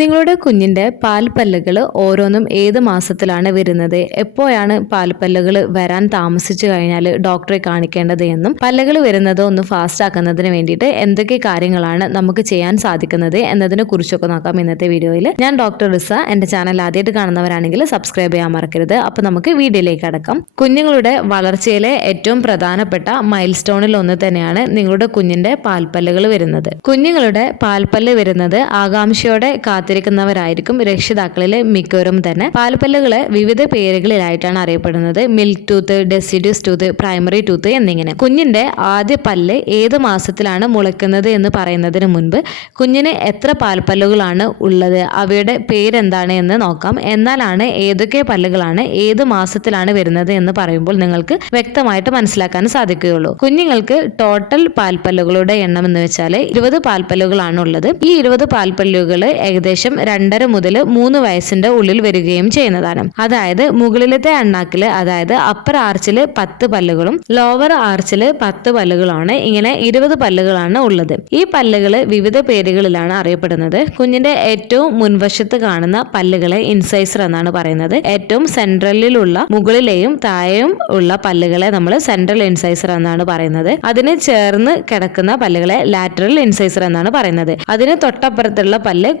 നിങ്ങളുടെ കുഞ്ഞിന്റെ പാൽപ്പല്ലുകൾ ഓരോന്നും ഏത് മാസത്തിലാണ് വരുന്നത്? എപ്പോഴാണ് പാൽപ്പല്ലുകൾ വരാൻ താമസിച്ചു കഴിഞ്ഞാൽ ഡോക്ടറെ കാണിക്കേണ്ടത് എന്നും പല്ലുകൾ വരുന്നത് ഒന്ന് ഫാസ്റ്റ് ആക്കുന്നതിന് വേണ്ടിയിട്ട് എന്തൊക്കെ കാര്യങ്ങളാണ് നമുക്ക് ചെയ്യാൻ സാധിക്കുന്നത് എന്നതിനെ കുറിച്ചൊക്കെ നോക്കാം ഇന്നത്തെ വീഡിയോയിൽ ഞാൻ ഡോക്ടർ റിസ എന്റെ ചാനൽ ആദ്യമായിട്ട് കാണുന്നവരാണെങ്കിൽ സബ്സ്ക്രൈബ് ചെയ്യാൻ മറക്കരുത്. അപ്പോൾ നമുക്ക് വീഡിയോയിലേക്ക് അടക്കാം. കുഞ്ഞുങ്ങളുടെ വളർച്ചയിലെ ഏറ്റവും പ്രധാനപ്പെട്ട മൈൽ സ്റ്റോണിൽ ഒന്ന് തന്നെയാണ് നിങ്ങളുടെ കുഞ്ഞിന്റെ പാൽപ്പല്ലുകൾ വരുന്നത്. കുഞ്ഞുങ്ങളുടെ പാൽപ്പല്ല് വരുന്നത് ആകാംക്ഷയോടെ കാത്തിരിക്കുന്നവരായിരിക്കും രക്ഷിതാക്കളിലെ മിക്കവരും തന്നെ. പാൽപ്പല്ലുകളെ വിവിധ പേരുകളിലായിട്ടാണ് അറിയപ്പെടുന്നത്. Milk tooth deciduous tooth primary tooth എന്നിങ്ങനെ. കുഞ്ഞിന്റെ ആദ്യ പല്ല് ഏത് മാസത്തിലാണ് മുളയ്ക്കുന്നത് എന്ന് പറയുന്നതിന് മുൻപ് കുഞ്ഞിന് എത്ര പാൽപ്പല്ലുകളാണ് ഉള്ളത് അവയുടെ പേരെന്താണ് എന്ന് നോക്കാം. എന്നാലാണ് ഏതൊക്കെ പല്ലുകളാണ് ഏത് മാസത്തിലാണ് വരുന്നത് എന്ന് പറയുമ്പോൾ നിങ്ങൾക്ക് വ്യക്തമായിട്ട് മനസ്സിലാക്കാൻ സാധിക്കുകയുള്ളൂ. കുഞ്ഞുങ്ങൾക്ക് ടോട്ടൽ പാൽപ്പല്ലുകളുടെ എണ്ണം എന്ന് വെച്ചാൽ ഇരുപത് പാൽപ്പല്ലുകളാണ് ഉള്ളത്. ഈ ഇരുപത് പാൽപ്പല്ലുകൾ ഏകദേശം രണ്ടര മുതൽ മൂന്ന് വയസ്സിന്റെ ഉള്ളിൽ വരികയും ചെയ്യുന്നതാണ്. അതായത് മുകളിലത്തെ അണ്ണാക്കിൽ അതായത് അപ്പർ ആർച്ചിൽ പത്ത് പല്ലുകളും ലോവർ ആർച്ചിൽ പത്ത് പല്ലുകളാണ് ഇങ്ങനെ ഇരുപത് പല്ലുകളാണ് ഉള്ളത്. ഈ പല്ലുകൾ വിവിധ പേരുകളിലാണ് അറിയപ്പെടുന്നത്. കുഞ്ഞിന്റെ ഏറ്റവും മുൻവശത്ത് കാണുന്ന പല്ലുകളെ ഇൻസൈസർ എന്നാണ് പറയുന്നത്. ഏറ്റവും സെൻട്രലിലുള്ള മുകളിലെയും താഴെയും ഉള്ള പല്ലുകളെ നമ്മൾ സെൻട്രൽ ഇൻസൈസർ എന്നാണ് പറയുന്നത്. അതിന് ചേർന്ന് കിടക്കുന്ന പല്ലുകളെ ലാറ്ററൽ ഇൻസൈസർ എന്നാണ് പറയുന്നത്. അതിന് തൊട്ടപ്പുറത്തുള്ള പല്ല്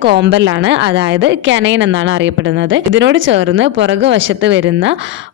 കോമ്പലാണ് അതായത് കനൈൻ എന്നാണ് അറിയപ്പെടുന്നത്. ഇതിനോട് ചേർന്ന് പുറകു വശത്ത് വരുന്ന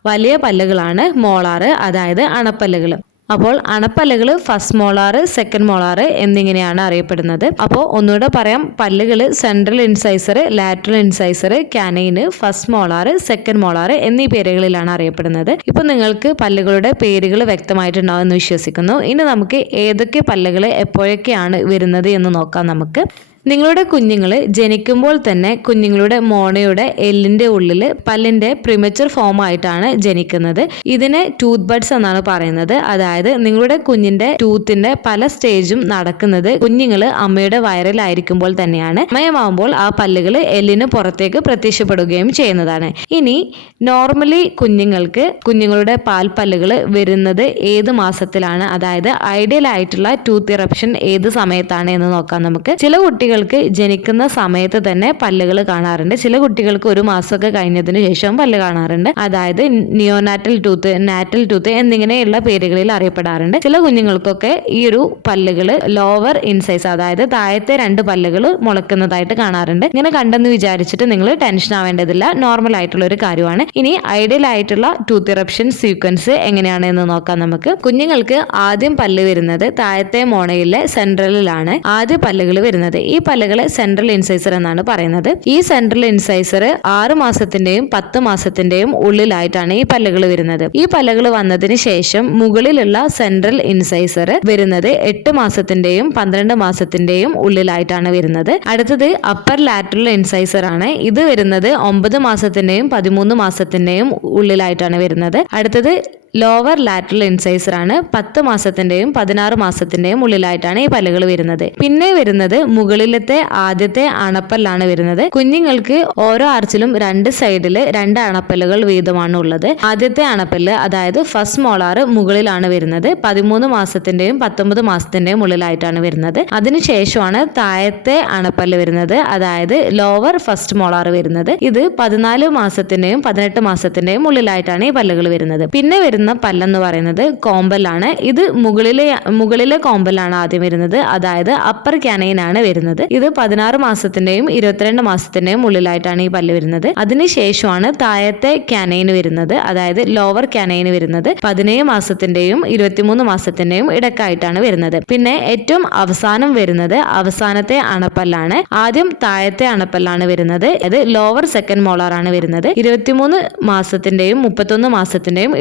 വലിയ പല്ലുകളാണ് മോളാറ് അതായത് അണപ്പല്ലുകൾ അപ്പോൾ അണപ്പല്ലുകൾ ഫസ്റ്റ് മോളാറ് സെക്കൻഡ് മോളാറ് എന്നിങ്ങനെയാണ് അറിയപ്പെടുന്നത്. അപ്പോൾ ഒന്നുകൂടെ പറയാം പല്ലുകൾ central incisor lateral incisor canine first molar second molar എന്നീ പേരുകളിലാണ് അറിയപ്പെടുന്നത്. ഇപ്പോൾ നിങ്ങൾക്ക് പല്ലുകളുടെ പേരുകൾ വ്യക്തമായിട്ടുണ്ടാവുമെന്ന് വിശ്വസിക്കുന്നു. ഇനി നമുക്ക് ഏതൊക്കെ പല്ലുകൾ എപ്പോഴൊക്കെയാണ് വരുന്നത് എന്ന് നോക്കാം നമുക്ക്. നിങ്ങളുടെ കുഞ്ഞുങ്ങൾ ജനിക്കുമ്പോൾ തന്നെ കുഞ്ഞുങ്ങളുടെ മോണയുടെ എല്ലിന്റെ ഉള്ളിൽ പല്ലിന്റെ പ്രിമച്ചർ ഫോം ആയിട്ടാണ് ജനിക്കുന്നത്. ഇതിനെ ടൂത്ത് ബഡ്സ് എന്നാണ് പറയുന്നത്. അതായത് നിങ്ങളുടെ കുഞ്ഞിന്റെ ടൂത്തിന്റെ പല സ്റ്റേജും നടക്കുന്നത് കുഞ്ഞുങ്ങൾ അമ്മയുടെ വയറിലായിരിക്കുമ്പോൾ തന്നെയാണ്. അമ്മയമാകുമ്പോൾ ആ പല്ലുകൾ എല്ലിന് പുറത്തേക്ക് പ്രത്യക്ഷപ്പെടുകയും ചെയ്യുന്നതാണ്. ഇനി നോർമലി കുഞ്ഞുങ്ങൾക്ക് കുഞ്ഞുങ്ങളുടെ പാൽ പല്ലുകൾ വരുന്നത് ഏത് മാസത്തിലാണ്? അതായത് ഐഡിയൽ ആയിട്ടുള്ള ടൂത്ത് ഇറപ്ഷൻ ഏത് സമയത്താണ് എന്ന് നോക്കാം നമുക്ക്. ചില കുട്ടികൾക്ക് ജനിക്കുന്ന സമയത്ത് തന്നെ പല്ലുകൾ കാണാറുണ്ട്. ചില കുട്ടികൾക്ക് ഒരു മാസമൊക്കെ കഴിഞ്ഞതിന് ശേഷം പല്ല് കാണാറുണ്ട്. അതായത് നിയോനാറ്റൽ ടൂത്ത് നാറ്റൽ ടൂത്ത് എന്നിങ്ങനെയുള്ള പേരുകളിൽ അറിയപ്പെടാറുണ്ട്. ചില കുഞ്ഞുങ്ങൾക്കൊക്കെ ഈ ഒരു പല്ലുകൾ ലോവർ ഇൻസൈസ് അതായത് താഴത്തെ രണ്ട് പല്ലുകൾ മുളക്കുന്നതായിട്ട് കാണാറുണ്ട്. ഇങ്ങനെ കണ്ടെന്ന് വിചാരിച്ചിട്ട് നിങ്ങൾ ടെൻഷൻ ആവേണ്ടതില്ല. നോർമൽ ആയിട്ടുള്ള ഒരു കാര്യമാണ്. ഇനി ഐഡിയൽ ആയിട്ടുള്ള ടൂത്ത് ഇറപ്ഷൻ സീക്വൻസ് എങ്ങനെയാണ് എന്ന് നോക്കാം നമുക്ക്. കുഞ്ഞുങ്ങൾക്ക് ആദ്യം പല്ല് വരുന്നത് താഴത്തെ മോണയിലെ സെൻട്രലിലാണ് ആദ്യ പല്ലുകൾ വരുന്നത് ഈ പല്ലുകളെ സെൻട്രൽ ഇൻസൈസർ എന്നാണ് പറയുന്നത്. ഈ സെൻട്രൽ ഇൻസൈസർ ആറ് മാസത്തിന്റെയും പത്ത് മാസത്തിന്റെയും ഉള്ളിലായിട്ടാണ് ഈ പല്ലുകൾ വരുന്നത്. ഈ പല്ലുകൾ വന്നതിന് ശേഷം മുകളിലുള്ള സെൻട്രൽ ഇൻസൈസർ വരുന്നത് എട്ട് മാസത്തിന്റെയും പന്ത്രണ്ട് മാസത്തിന്റെയും ഉള്ളിലായിട്ടാണ് വരുന്നത്. അടുത്തത് അപ്പർ ലാറ്ററൽ ഇൻസൈസർ ആണ്. ഇത് വരുന്നത് ഒമ്പത് മാസത്തിന്റെയും പതിമൂന്ന് മാസത്തിന്റെയും ഉള്ളിലായിട്ടാണ് വരുന്നത്. അടുത്തത് ലോവർ ലാറ്ററൽ ഇൻസൈസർ ആണ് പത്ത് മാസത്തിന്റെയും പതിനാറ് മാസത്തിന്റെയും ഉള്ളിലായിട്ടാണ് ഈ പല്ലുകൾ വരുന്നത്. പിന്നെ വരുന്നത് മുകളിലത്തെ ആദ്യത്തെ അണപ്പല്ലാണ് വരുന്നത്. കുഞ്ഞുങ്ങൾക്ക് ഓരോ ആർച്ചിലും രണ്ട് സൈഡിൽ രണ്ട് അണപ്പല്ലുകൾ വീതമാണ് ഉള്ളത്. ആദ്യത്തെ അണപ്പല്ല് അതായത് ഫസ്റ്റ് മോളാറ് മുകളിലാണ് വരുന്നത്. പതിമൂന്ന് മാസത്തിന്റെയും പത്തൊമ്പത് മാസത്തിന്റെയും ഉള്ളിലായിട്ടാണ് വരുന്നത്. അതിനുശേഷമാണ് താഴത്തെ അണപ്പല്ല് വരുന്നത്. അതായത് ലോവർ ഫസ്റ്റ് മോളാറ് വരുന്നത്. ഇത് പതിനാല് മാസത്തിന്റെയും പതിനെട്ട് മാസത്തിന്റെയും ഉള്ളിലായിട്ടാണ് ഈ പല്ലുകൾ വരുന്നത്. പിന്നെ വരുന്ന പല്ലെന്ന് പറയുന്നത് കോമ്പലാണ് ഇത് മുകളിലെ മുകളിലെ കോമ്പലാണ് ആദ്യം വരുന്നത്. അതായത് അപ്പർ ക്യാനൈനാണ് വരുന്നത്. ഇത് പതിനാറ് മാസത്തിന്റെയും ഇരുപത്തിരണ്ട് മാസത്തിന്റെയും ഉള്ളിലായിട്ടാണ് ഈ പല്ല് വരുന്നത്. അതിനുശേഷമാണ് താഴത്തെ ക്യാനൈൻ വരുന്നത്. അതായത് ലോവർ ക്യാനൈൻ വരുന്നത്. പതിനേഴ് മാസത്തിന്റെയും ഇരുപത്തിമൂന്ന് മാസത്തിന്റെയും ഇടക്കായിട്ടാണ് വരുന്നത്. പിന്നെ ഏറ്റവും അവസാനം വരുന്നത് അവസാനത്തെ അണപ്പല്ലാണ്. ആദ്യം താഴത്തെ അണപ്പല്ലാണ് വരുന്നത്. അത് ലോവർ സെക്കൻഡ് മോളാറാണ് വരുന്നത്. ഇരുപത്തിമൂന്ന് മാസത്തിന്റെയും മുപ്പത്തൊന്ന് മാസത്തിന്റെയും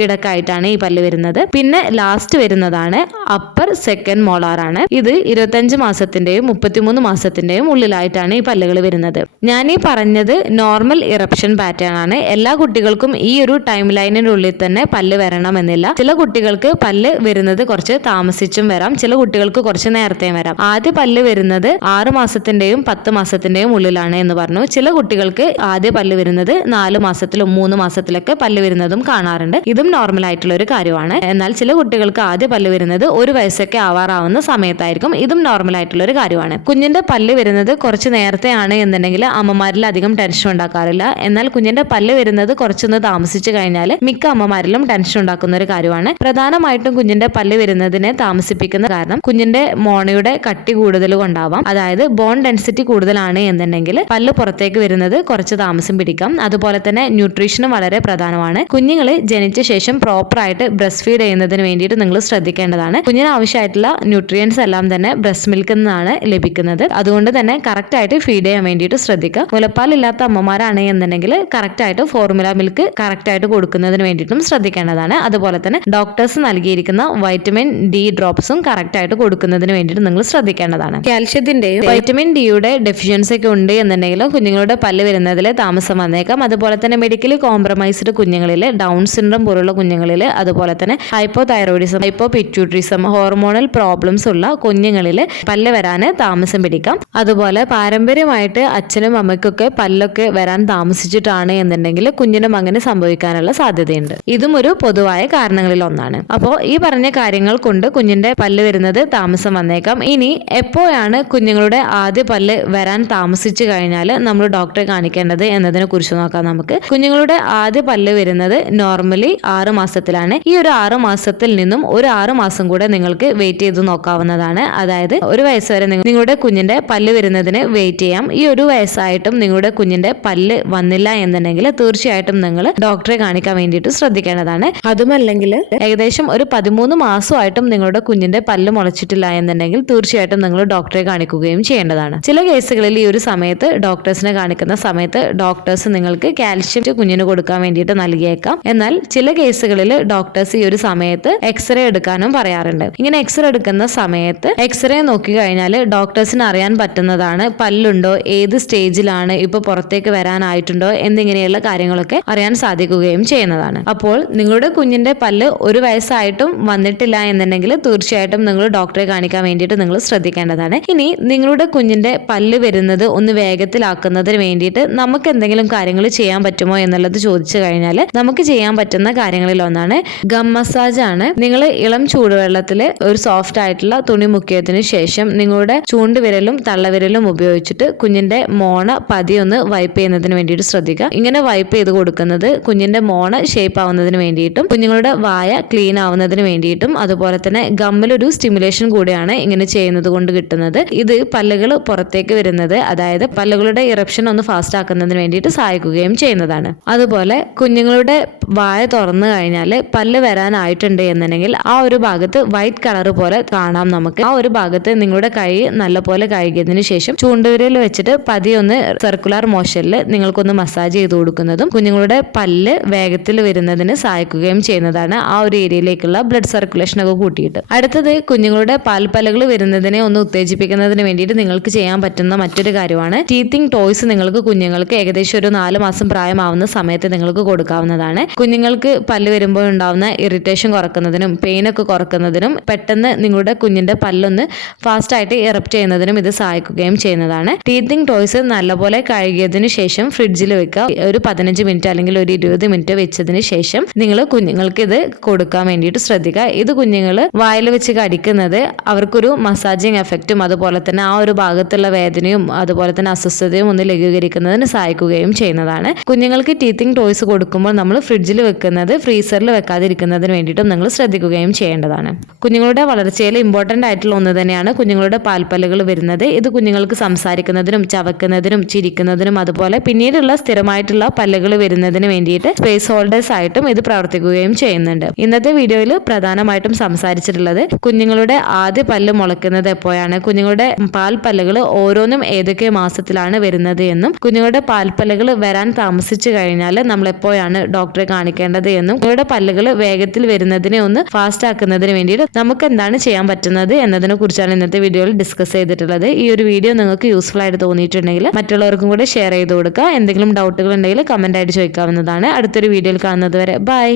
ഇടക്കായിട്ടാണ് ഈ പല്ല് വരുന്നത്. പിന്നെ ലാസ്റ്റ് വരുന്നതാണ് അപ്പർ സെക്കൻഡ് മോളാർ ആണ്. ഇത് ഇരുപത്തഞ്ച് മാസത്തിന്റെയും മുപ്പത്തിമൂന്ന് മാസത്തിന്റെയും ഉള്ളിലായിട്ടാണ് ഈ പല്ലുകൾ വരുന്നത്. ഞാൻ ഈ പറഞ്ഞത് നോർമൽ ഇറപ്ഷൻ പാറ്റേൺ ആണ്. എല്ലാ കുട്ടികൾക്കും ഈ ഒരു ടൈം ലൈനിന്റെ ഉള്ളിൽ തന്നെ പല്ല് വരണമെന്നില്ല. ചില കുട്ടികൾക്ക് പല്ല് വരുന്നത് കുറച്ച് താമസിച്ചും വരാം. ചില കുട്ടികൾക്ക് കുറച്ച് നേരത്തെയും വരാം. ആദ്യ പല്ല് വരുന്നത് ആറ് മാസത്തിന്റെയും പത്ത് മാസത്തിന്റെയും ഉള്ളിലാണ് എന്ന് പറഞ്ഞു. ചില കുട്ടികൾക്ക് ആദ്യ പല്ല് വരുന്നത് നാല് മാസത്തിലും മൂന്ന് മാസത്തിലൊക്കെ പല്ല് വരുന്നതും കാണാറുണ്ട്. ഇതും നോർമൽ ആയിട്ട് ആയിട്ടുള്ള ഒരു കാര്യമാണ്. എന്നാൽ ചില കുട്ടികൾക്ക് ആദ്യ പല്ല് വരുന്നത് ഒരു വയസ്സൊക്കെ ആവാറാവുന്ന സമയത്തായിരിക്കും. ഇതും നോർമൽ ആയിട്ടുള്ള ഒരു കാര്യമാണ്. കുഞ്ഞിന്റെ പല്ല് വരുന്നത് കുറച്ച് നേരത്തെയാണ് എന്നുണ്ടെങ്കിൽ അമ്മമാരിൽ അധികം ടെൻഷൻ ഉണ്ടാക്കാറില്ല. എന്നാൽ കുഞ്ഞിന്റെ പല്ല് വരുന്നത് കുറച്ചൊന്ന് താമസിച്ചു കഴിഞ്ഞാൽ മിക്ക അമ്മമാരിലും ടെൻഷൻ ഉണ്ടാക്കുന്ന ഒരു കാര്യമാണ്. പ്രധാനമായിട്ടും കുഞ്ഞിന്റെ പല്ല് വരുന്നതിനെ താമസിപ്പിക്കുന്ന കാരണം കുഞ്ഞിന്റെ മോണയുടെ കട്ടി കൂടുതൽ കൊണ്ടാവാം. അതായത് ബോൺ ഡെൻസിറ്റി കൂടുതലാണ് എന്നുണ്ടെങ്കിൽ പല്ല് പുറത്തേക്ക് വരുന്നത് കുറച്ച് താമസം പിടിക്കാം. അതുപോലെ തന്നെ ന്യൂട്രീഷനും വളരെ പ്രധാനമാണ്. കുഞ്ഞുങ്ങൾ ജനിച്ച ശേഷം പ്രോപ്പർ ആയിട്ട് ബ്രസ്റ്റ് ഫീഡ് ചെയ്യുന്നതിന് വേണ്ടിയിട്ട് നിങ്ങൾ ശ്രദ്ധിക്കേണ്ടതാണ്. കുഞ്ഞിന് ആവശ്യമായിട്ടുള്ള ന്യൂട്രിയൻസ് എല്ലാം തന്നെ ബ്രസ്റ്റ് മിൽക്കിൽ നിന്നാണ് ലഭിക്കുന്നത്. അതുകൊണ്ട് തന്നെ കറക്റ്റ് ആയിട്ട് ഫീഡ് ചെയ്യാൻ വേണ്ടിയിട്ട് ശ്രദ്ധിക്കുക. മുലപ്പാലില്ലാത്ത അമ്മമാരാണ് എന്നുണ്ടെങ്കിൽ കറക്റ്റ് ആയിട്ട് ഫോർമുല മിൽക്ക് കറക്റ്റ് ആയിട്ട് കൊടുക്കുന്നതിന് വേണ്ടിയിട്ടും ശ്രദ്ധിക്കേണ്ടതാണ്. അതുപോലെ തന്നെ ഡോക്ടേഴ്സ് നൽകിയിരിക്കുന്ന വൈറ്റമിൻ ഡി ഡ്രോപ്സും കറക്റ്റ് ആയിട്ട് കൊടുക്കുന്നതിന് വേണ്ടിയിട്ട് നിങ്ങൾ ശ്രദ്ധിക്കേണ്ടതാണ്. കാൽഷ്യത്തിന്റെയും വൈറ്റമിൻ ഡിയുടെ ഡെഫിഷ്യൻസി ഒക്കെ ഉണ്ട് എന്നുണ്ടെങ്കിൽ കുഞ്ഞുങ്ങളുടെ പല്ല് വരുന്നതിൽ താമസം വന്നേക്കാം. അതുപോലെ തന്നെ മെഡിക്കലി കോംപ്രമൈസ്ഡ് കുഞ്ഞുങ്ങളിൽ ഡൗൺ സിൻഡ്രം പോലുള്ള കുഞ്ഞുങ്ങളിൽ അതുപോലെ തന്നെ hypothyroidism hypopituitarism hormonal problems ഉള്ള കുഞ്ഞുങ്ങളിൽ പല്ല് വരാൻ താമസം പിടിക്കാം. അതുപോലെ പാരമ്പര്യമായിട്ട് അച്ഛനും അമ്മയ്ക്കൊക്കെ പല്ലൊക്കെ വരാൻ താമസിച്ചിട്ടാണ് എന്നുണ്ടെങ്കിൽ കുഞ്ഞിനും അങ്ങനെ സംഭവിക്കാനുള്ള സാധ്യതയുണ്ട്. ഇതും ഒരു പൊതുവായ കാരണങ്ങളിൽ ഒന്നാണ്. അപ്പോൾ ഈ പറഞ്ഞ കാര്യങ്ങൾ കൊണ്ട് കുഞ്ഞിന്റെ പല്ല് വരുന്നത് താമസം വന്നേക്കാം. ഇനി എപ്പോഴാണ് കുഞ്ഞുങ്ങളുടെ ആദ്യ പല്ല് വരാൻ താമസിച്ചു കഴിഞ്ഞാൽ നമ്മൾ ഡോക്ടറെ കാണിക്കേണ്ടത് എന്നതിനെ കുറിച്ച് നോക്കാം നമുക്ക്. കുഞ്ഞുങ്ങളുടെ ആദ്യ പല്ല് വരുന്നത് നോർമലി ആറ് മാസത്തിലാണ് ഈ ഒരു ആറ് മാസത്തിൽ നിന്നും ഒരു ആറ് മാസം കൂടെ നിങ്ങൾക്ക് വെയിറ്റ് ചെയ്ത് നോക്കാവുന്നതാണ്. അതായത് ഒരു വയസ്സ് വരെ നിങ്ങളുടെ കുഞ്ഞിന്റെ പല്ല് വരുന്നതിന് വെയിറ്റ് ചെയ്യാം. ഈ ഒരു വയസ്സായിട്ടും നിങ്ങളുടെ കുഞ്ഞിന്റെ പല്ല് വന്നില്ല എന്നുണ്ടെങ്കിൽ തീർച്ചയായിട്ടും നിങ്ങൾ ഡോക്ടറെ കാണിക്കാൻ വേണ്ടിയിട്ട് ശ്രദ്ധിക്കേണ്ടതാണ്. അതുമല്ലെങ്കിൽ ഏകദേശം ഒരു പതിമൂന്ന് മാസമായിട്ടും നിങ്ങളുടെ കുഞ്ഞിന്റെ പല്ല് മുളച്ചിട്ടില്ല എന്നുണ്ടെങ്കിൽ തീർച്ചയായിട്ടും നിങ്ങൾ ഡോക്ടറെ കാണിക്കുകയും ചെയ്യേണ്ടതാണ്. ചില കേസുകളിൽ ഈ ഒരു സമയത്ത് ഡോക്ടേഴ്സിനെ കാണിക്കുന്ന സമയത്ത് ഡോക്ടേഴ്സ് നിങ്ങൾക്ക് കാൽഷ്യം കുഞ്ഞിന് കൊടുക്കാൻ വേണ്ടിയിട്ട് നൽകിയേക്കാം. എന്നാൽ ചില കേസുകളിൽ ഡോക്ടേഴ്സ് ഈ ഒരു സമയത്ത് എക്സ്റേ എടുക്കാനും പറയാറുണ്ട്. ഇങ്ങനെ എക്സ്റേ എടുക്കുന്ന സമയത്ത് എക്സ്റേ നോക്കി കഴിഞ്ഞാൽ ഡോക്ടേഴ്സിന് അറിയാൻ പറ്റുന്നതാണ് പല്ലുണ്ടോ ഏത് സ്റ്റേജിലാണ് ഇപ്പൊ പുറത്തേക്ക് വരാനായിട്ടുണ്ടോ എന്നിങ്ങനെയുള്ള കാര്യങ്ങളൊക്കെ അറിയാൻ സാധിക്കുകയും ചെയ്യുന്നതാണ്. അപ്പോൾ നിങ്ങളുടെ കുഞ്ഞിന്റെ പല്ല് ഒരു വയസ്സായിട്ടും വന്നിട്ടില്ല എന്നുണ്ടെങ്കിൽ തീർച്ചയായിട്ടും നിങ്ങൾ ഡോക്ടറെ കാണിക്കാൻ വേണ്ടിയിട്ട് നിങ്ങൾ ശ്രദ്ധിക്കേണ്ടതാണ്. ഇനി നിങ്ങളുടെ കുഞ്ഞിന്റെ പല്ല് വരുന്നത് ഒന്ന് വേഗത്തിലാക്കുന്നതിന് വേണ്ടിയിട്ട് നമുക്ക് എന്തെങ്കിലും കാര്യങ്ങൾ ചെയ്യാൻ പറ്റുമോ എന്നുള്ളത് ചോദിച്ചു കഴിഞ്ഞാൽ നമുക്ക് ചെയ്യാൻ പറ്റുന്ന കാര്യങ്ങളിൽ ഒന്നാണ് ഗം മസാജ് ആണ്. നിങ്ങൾ ഇളം ചൂടുവെള്ളത്തിൽ ഒരു സോഫ്റ്റ് ആയിട്ടുള്ള തുണി മുക്കിയതിനു ശേഷം നിങ്ങളുടെ ചൂണ്ടുവിരലും തള്ളവിരലും ഉപയോഗിച്ചിട്ട് കുഞ്ഞിന്റെ മോണ പതിയൊന്ന് വൈപ്പ് ചെയ്യുന്നതിന് വേണ്ടിയിട്ട് ശ്രദ്ധിക്കുക. ഇങ്ങനെ വൈപ്പ് ചെയ്ത് കൊടുക്കുന്നത് കുഞ്ഞിന്റെ മോണ ഷേപ്പ് ആവുന്നതിന് വേണ്ടിയിട്ടും കുഞ്ഞുങ്ങളുടെ വായ ക്ലീൻ ആവുന്നതിന് വേണ്ടിയിട്ടും അതുപോലെ തന്നെ ഗമ്മിലൊരു സ്റ്റിമുലേഷൻ കൂടിയാണ് ഇങ്ങനെ ചെയ്യുന്നത് കൊണ്ട് കിട്ടുന്നത്. ഇത് പല്ലുകൾ പുറത്തേക്ക് വരുന്നത് അതായത് പല്ലുകളുടെ ഇറപ്ഷൻ ഒന്ന് ഫാസ്റ്റ് ആക്കുന്നതിന് വേണ്ടിയിട്ട് സഹായിക്കുകയും ചെയ്യുന്നതാണ്. അതുപോലെ കുഞ്ഞുങ്ങളുടെ വായ തുറന്നു കഴിഞ്ഞാൽ പല്ല് വരാനായിട്ടുണ്ട് എന്നുണ്ടെങ്കിൽ ആ ഒരു ഭാഗത്ത് വൈറ്റ് കളർ പോലെ കാണാം നമുക്ക്. ആ ഒരു ഭാഗത്ത് നിങ്ങളുടെ കൈ നല്ലപോലെ കഴുകിയതിനു ശേഷം ചൂണ്ടുവിരൽ വെച്ചിട്ട് പതിയൊന്ന് സർക്കുലർ മോഷനിൽ നിങ്ങൾക്കൊന്ന് മസാജ് ചെയ്ത് കൊടുക്കുന്നതും കുഞ്ഞുങ്ങളുടെ പല്ല് വേഗത്തിൽ വരുന്നതിന് സഹായിക്കുകയും ചെയ്യുന്നതാണ് ആ ഒരു ഏരിയയിലേക്കുള്ള ബ്ലഡ് സർക്കുലേഷൻ ഒക്കെ കൂട്ടിയിട്ട്. അടുത്തത് കുഞ്ഞുങ്ങളുടെ പാൽപ്പലകൾ വരുന്നതിനെ ഒന്ന് ഉത്തേജിപ്പിക്കുന്നതിന് വേണ്ടിയിട്ട് നിങ്ങൾക്ക് ചെയ്യാൻ പറ്റുന്ന മറ്റൊരു കാര്യമാണ് ടീത്തിങ് ടോയ്സ് നിങ്ങൾക്ക് കുഞ്ഞുങ്ങൾക്ക് ഏകദേശം ഒരു നാല് മാസം പ്രായമാവുന്ന സമയത്ത് നിങ്ങൾക്ക് കൊടുക്കാവുന്നതാണ്. കുഞ്ഞുങ്ങൾക്ക് പല്ല് വരുമ്പോൾ ഉണ്ടാകുന്ന ഇറിറ്റേഷൻ കുറക്കുന്നതിനും പെയിനൊക്കെ കുറക്കുന്നതിനും പെട്ടെന്ന് നിങ്ങളുടെ കുഞ്ഞിന്റെ പല്ലൊന്ന് ഫാസ്റ്റ് ആയിട്ട് ഇറപ്റ്റ് ചെയ്യുന്നതിനും ഇത് സഹായിക്കുകയും ചെയ്യുന്നതാണ്. ടീത്തിങ് ടോയ്സ് നല്ലപോലെ കഴുകിയതിന് ശേഷം ഫ്രിഡ്ജിൽ വെക്കുക. ഒരു പതിനഞ്ച് മിനിറ്റ് അല്ലെങ്കിൽ ഒരു ഇരുപത് മിനിറ്റ് വെച്ചതിന് ശേഷം നിങ്ങൾ കുഞ്ഞുങ്ങൾക്ക് ഇത് കൊടുക്കാൻ വേണ്ടിയിട്ട് ശ്രദ്ധിക്കുക. ഇത് കുഞ്ഞുങ്ങൾ വായിൽ വെച്ച് കടിക്കുന്നത് അവർക്കൊരു മസാജിങ് എഫക്റ്റും അതുപോലെ തന്നെ ആ ഒരു ഭാഗത്തുള്ള വേദനയും അതുപോലെ തന്നെ അസ്വസ്ഥതയും ഒന്ന് ലഘൂകരിക്കുന്നതിന് സഹായിക്കുകയും ചെയ്യുന്നതാണ്. കുഞ്ഞുങ്ങൾക്ക് ടീത്തിങ് ടോയ്സ് കൊടുക്കുമ്പോൾ നമ്മൾ ഫ്രിഡ്ജിൽ വെക്കുന്നത് ഫ്രീസറിൽ വെക്കാതിരിക്കുന്നതിന് വേണ്ടിയിട്ടും നിങ്ങൾ ശ്രദ്ധിക്കുകയും ചെയ്യേണ്ടതാണ്. കുഞ്ഞുങ്ങളുടെ വളർച്ചയിൽ ഇമ്പോർട്ടന്റ് ആയിട്ടുള്ള ഒന്ന് തന്നെയാണ് കുഞ്ഞുങ്ങളുടെ പാൽപ്പല്ലുകൾ വരുന്നത്. ഇത് കുഞ്ഞുങ്ങൾക്ക് സംസാരിക്കുന്നതിനും ചവക്കുന്നതിനും ചിരിക്കുന്നതിനും അതുപോലെ പിന്നീടുള്ള സ്ഥിരമായിട്ടുള്ള പല്ലുകൾ വരുന്നതിന് വേണ്ടിയിട്ട് സ്പേസ് ഹോൾഡേഴ്സ് ആയിട്ടും ഇത് പ്രവർത്തിക്കുകയും ചെയ്യുന്നുണ്ട്. ഇന്നത്തെ വീഡിയോയിൽ പ്രധാനമായിട്ടും സംസാരിച്ചിട്ടുള്ളത് കുഞ്ഞുങ്ങളുടെ ആദ്യ പല്ല് മുളയ്ക്കുന്നത് എപ്പോഴാണ്? കുഞ്ഞുങ്ങളുടെ പാൽപ്പല്ലുകൾ ഓരോന്നും ഏതൊക്കെ മാസത്തിലാണ് വരുന്നത് എന്നും കുഞ്ഞുങ്ങളുടെ പാൽപ്പല്ലുകൾ വരാൻ താമസിച്ചു കഴിഞ്ഞാൽ നമ്മൾ എപ്പോഴാണ് ഡോക്ടറെ കാണിക്കേണ്ടത് എന്നും ഇവരുടെ പല്ലുകൾ വേഗത്തിൽ വരുന്നതിനെ ഒന്ന് ഫാസ്റ്റ് ആക്കുന്നതിന് വേണ്ടിയിട്ട് നമുക്ക് എന്താണ് ചെയ്യാൻ പറ്റുന്നത് എന്നതിനെ കുറിച്ചാണ് ഇന്നത്തെ വീഡിയോയിൽ ഡിസ്കസ് ചെയ്തിട്ടുള്ളത്. ഈ ഒരു വീഡിയോ നിങ്ങൾക്ക് യൂസ്ഫുൾ ആയിട്ട് തോന്നിയിട്ടുണ്ടെങ്കിൽ മറ്റുള്ളവർക്കും കൂടെ ഷെയർ ചെയ്ത് കൊടുക്കുക. എന്തെങ്കിലും ഡൗട്ടുകൾ ഉണ്ടെങ്കിൽ കമന്റ് ആയിട്ട് ചോദിക്കാവുന്നതാണ്. അടുത്തൊരു വീഡിയോയിൽ കാണുന്നത് വരെ ബൈ